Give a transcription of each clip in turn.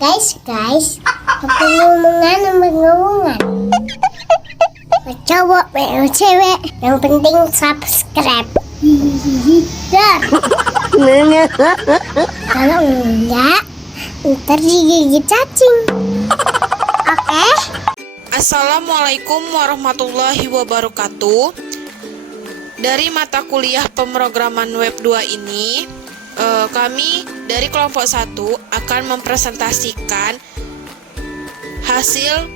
Guys, apa ngomongan. Cowok, cewek, yang penting subscribe. Dar. Kalau enggak, ntar digigit cacing. Oke? Assalamualaikum warahmatullahi wabarakatuh. Dari mata kuliah pemrograman web 2 ini, kami dari kelompok 1 akan mempresentasikan hasil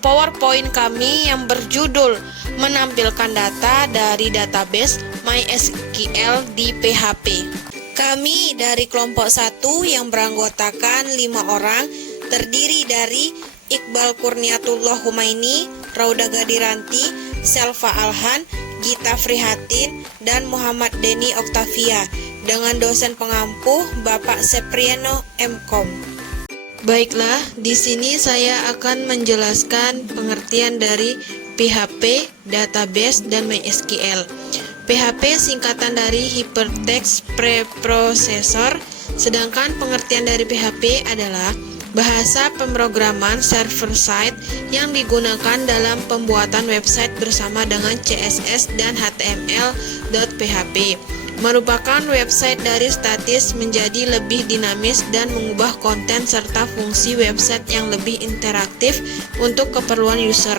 PowerPoint kami yang berjudul menampilkan data dari database MySQL di PHP. Kami dari kelompok 1 yang beranggotakan 5 orang, terdiri dari Iqbal Kurniatullah Humaini, Rauda Gadiranti, Selva Alhan, Gita Frihatin, dan Muhammad Deni Oktavia, dengan dosen pengampu Bapak Sepriano M.Com. Baiklah, di sini saya akan menjelaskan pengertian dari PHP, database, dan MySQL. PHP singkatan dari Hypertext Preprocessor, sedangkan pengertian dari PHP adalah bahasa pemrograman server-side yang digunakan dalam pembuatan website bersama dengan CSS dan HTML.php. Merupakan website dari statis menjadi lebih dinamis dan mengubah konten serta fungsi website yang lebih interaktif untuk keperluan user.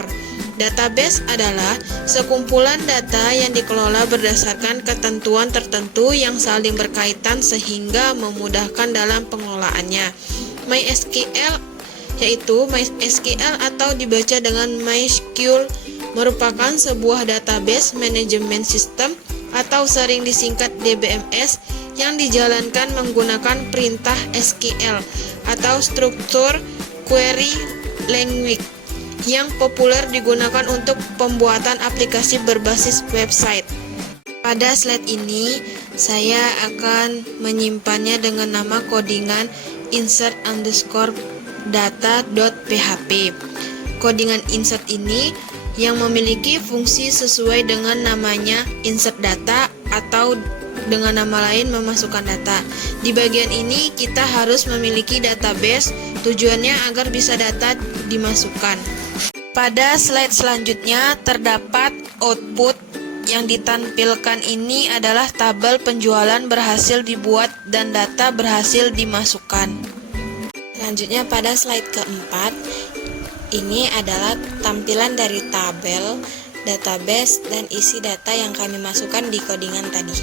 Database adalah sekumpulan data yang dikelola berdasarkan ketentuan tertentu yang saling berkaitan sehingga memudahkan dalam pengelolaannya. MySQL yaitu MySQL atau dibaca dengan MySQL merupakan sebuah database management system atau sering disingkat DBMS yang dijalankan menggunakan perintah SQL atau struktur query language yang populer digunakan untuk pembuatan aplikasi berbasis website. Pada slide ini saya akan menyimpannya dengan nama codingan insert_data.php. Codingan insert ini yang memiliki fungsi sesuai dengan namanya insert data atau dengan nama lain memasukkan data. Di bagian ini kita harus memiliki database, tujuannya agar bisa data dimasukkan. Pada slide selanjutnya terdapat output yang ditampilkan ini adalah tabel penjualan berhasil dibuat dan data berhasil dimasukkan. Selanjutnya pada slide keempat, ini adalah tampilan dari tabel, database, dan isi data yang kami masukkan di codingan tadi.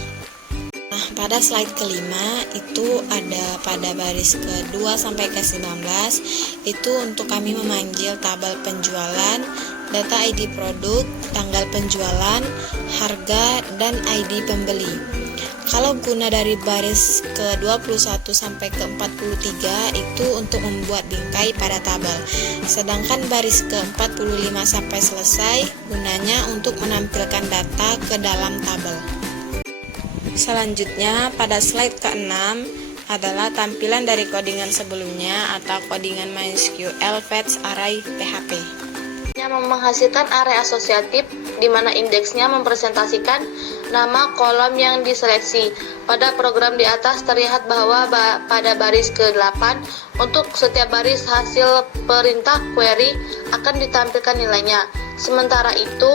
Nah, pada slide kelima itu ada pada baris ke-2 sampai ke-19, itu untuk kami memanggil tabel penjualan, data ID produk, tanggal penjualan, harga, dan ID pembeli. Kalau guna dari baris ke-21 sampai ke-43 itu untuk membuat bingkai pada tabel. Sedangkan baris ke-45 sampai selesai gunanya untuk menampilkan data ke dalam tabel. Selanjutnya pada slide ke-6 adalah tampilan dari codingan sebelumnya atau codingan MySQL Fetch Array PHP. Menghasilkan array asosiatif di mana indeksnya mempresentasikan nama kolom yang diseleksi. Pada program di atas terlihat bahwa pada baris ke-8 untuk setiap baris hasil perintah query akan ditampilkan nilainya. Sementara itu,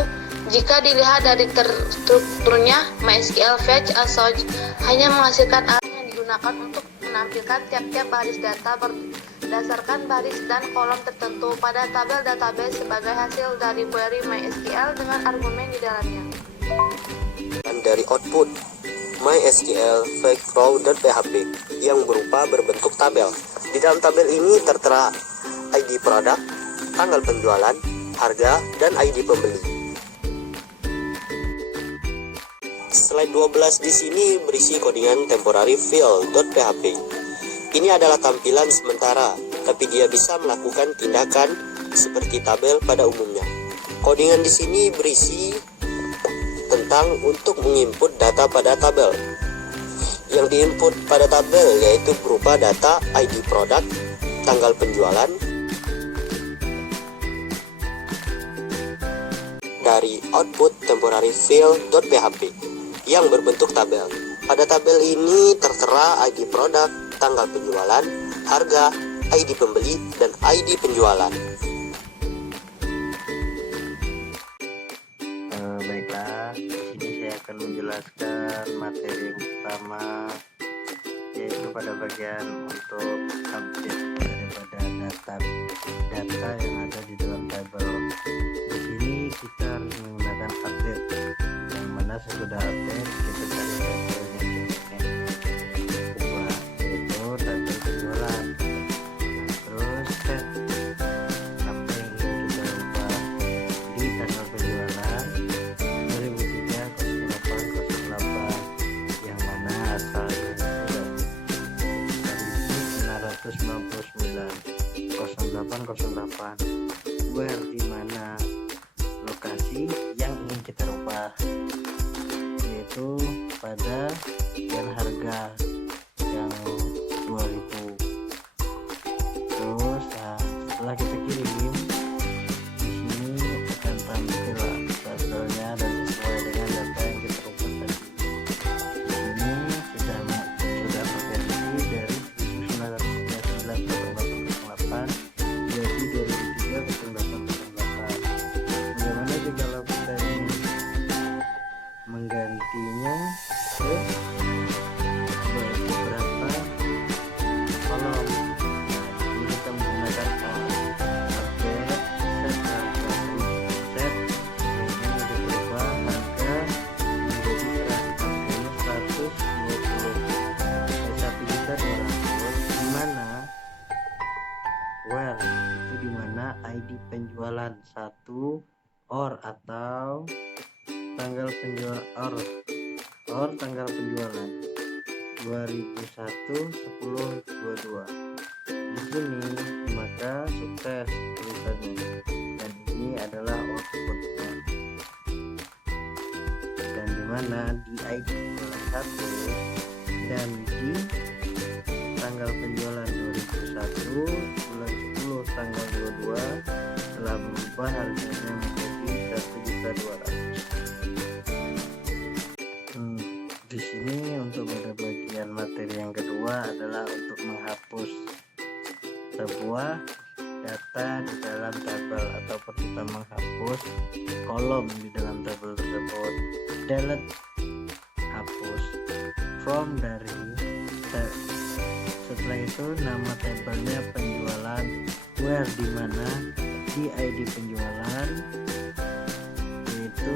jika dilihat dari strukturnya, MySQL Fetch Assoc hanya menghasilkan array yang digunakan untuk menampilkan tiap-tiap baris data berdasarkan baris dan kolom tertentu pada tabel database sebagai hasil dari query MySQL dengan argumen di dalamnya. Dan dari output MySQL Fetch Row.php yang berupa berbentuk tabel. Di dalam tabel ini tertera ID produk, tanggal penjualan, harga, dan ID pembeli. Slide 12 di sini berisi codingan temporary field.php. Ini adalah tampilan sementara, tapi dia bisa melakukan tindakan seperti tabel pada umumnya. Codingan di sini berisi tentang untuk menginput data pada tabel. Yang diinput pada tabel yaitu berupa data ID produk, tanggal penjualan, dari output temporary field.php yang berbentuk tabel. Pada tabel ini tertera ID produk, tanggal penjualan, harga, ID pembeli, dan ID penjualan. Baiklah, di sini saya akan menjelaskan materi yang pertama, yaitu pada bagian untuk update daripada data yang ada di dalam tabel. Di sini kita harus menggunakan update, yang mana sesudah update kita cari tabelnya ubah, yaitu tabel penjualan. Terus set apa yang ingin kita ubah di tanggal penjualan 2003-08-08, yang mana asalnya dari 1999-08-08, where di mana lokasi yang ingin kita ubah, yaitu pada dan harga yang 2000. Terus setelah kita kirim, di sini akan tampil tabelnya dan sesuai dengan data yang kita ubah tadi. Di sini sudah berganti dari 1999-08-08 jadi 2003-08-08. Bagaimana jika kita ingin menggantinya ke beberapa kolom? Ini kita menggunakan update set harga, set yang ini berubah harga menjadi harganya 1.200, dimana where itu dimana ID penjualan 1 or atau tanggal penjualan or tanggal penjualan 2001-10-22. Di sini maka sukses tulisannya, dan ini adalah outputnya, dan dimana di ID penjualan 1 dan di tanggal penjualan 2001 bulan 10 tanggal 22 telah berubah harganya menjadi 1.200.000. Di sini untuk pada bagian materi yang kedua adalah untuk menghapus sebuah data di dalam tabel, ataupun kita menghapus kolom di dalam tabel tersebut. Delete, hapus. From, dari. Setelah itu nama tabelnya penjualan, where dimana di ID penjualan yaitu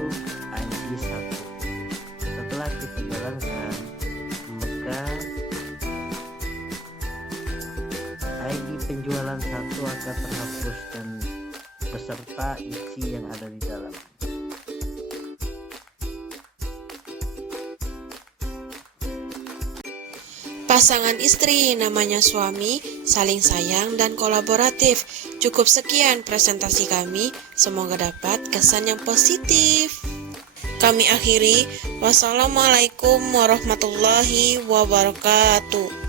ID 1. Setelah kita jalankan, maka ID penjualan 1 akan terhapus dan beserta isi yang ada di dalam. Pasangan istri, namanya suami, saling sayang dan kolaboratif. Cukup sekian presentasi kami, semoga dapat kesan yang positif. Kami akhiri, wassalamualaikum warahmatullahi wabarakatuh.